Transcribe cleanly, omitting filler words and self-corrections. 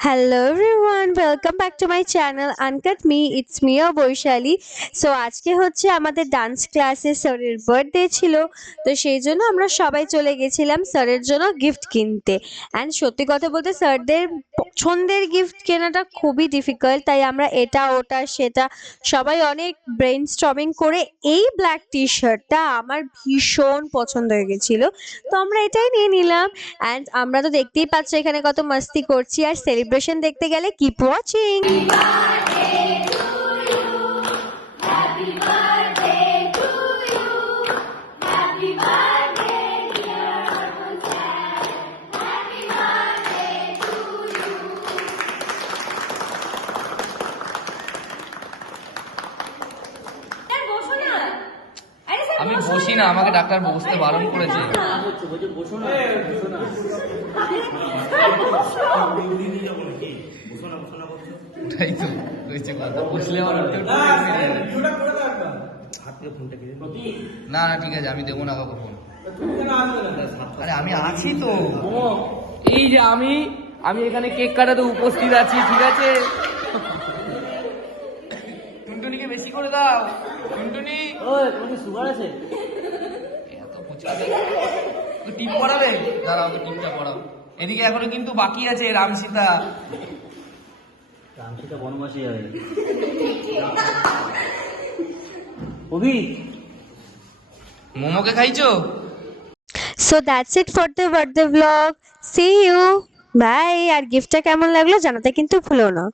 Hello everyone, welcome back to my channel Uncut Me. It's me Vaishali. So আজকে হচ্ছে আমাদের dance ক্লাসে স্যারের বার্থডে ছিল, তো সেই জন্য আমরা সবাই চলে গেছিলাম স্যারের জন্য গিফট কিনতে। অ্যান্ড সত্যি কথা বলতে স্যারদের পছন্দের গিফট কেনাটা খুবই ডিফিকাল্ট, তাই আমরা এটা ওটা সেটা সবাই অনেক ব্রেন স্টর্মিং করে এই ব্ল্যাক টি শার্টটা আমার ভীষণ পছন্দ হয়ে গেছিলো, তো আমরা এটাই নিয়ে নিলাম। অ্যান্ড আমরা তো দেখতেই পাচ্ছ এখানে কত মাস্তি করছি, আর সেলিব্রেশন দেখতে গেলে কিপ ওয়াচিং। আমি বসি না, আমাকে ডাক্তার বসতে বারণ করেছে। তাই তো হয়েছে কথা, বসলে আমার না না ঠিক আছে, আমি দেবো না কাউকে ফোন। আরে আমি আছি তো, এই যে আমি আমি এখানে কেক কাটাতে উপস্থিত আছি, ঠিক আছে? টুনটুনিকে বেশি করে দাও। টুনটুনি সুগার আছে? এত পচাবে, টিপ পড়াবে? দাঁড়াও তো, টিপটা পড়াও। এদিকে এখনো কিন্তু বাকি আছে রাম সীতা। রামসীতা বনবাসী যাবে। কবি মোমোকে খাইছো? So that's it for the birthday vlog. See you, bye. আর গিফটটা কেমন লাগলো জানাতে কিন্তু ভুলো না।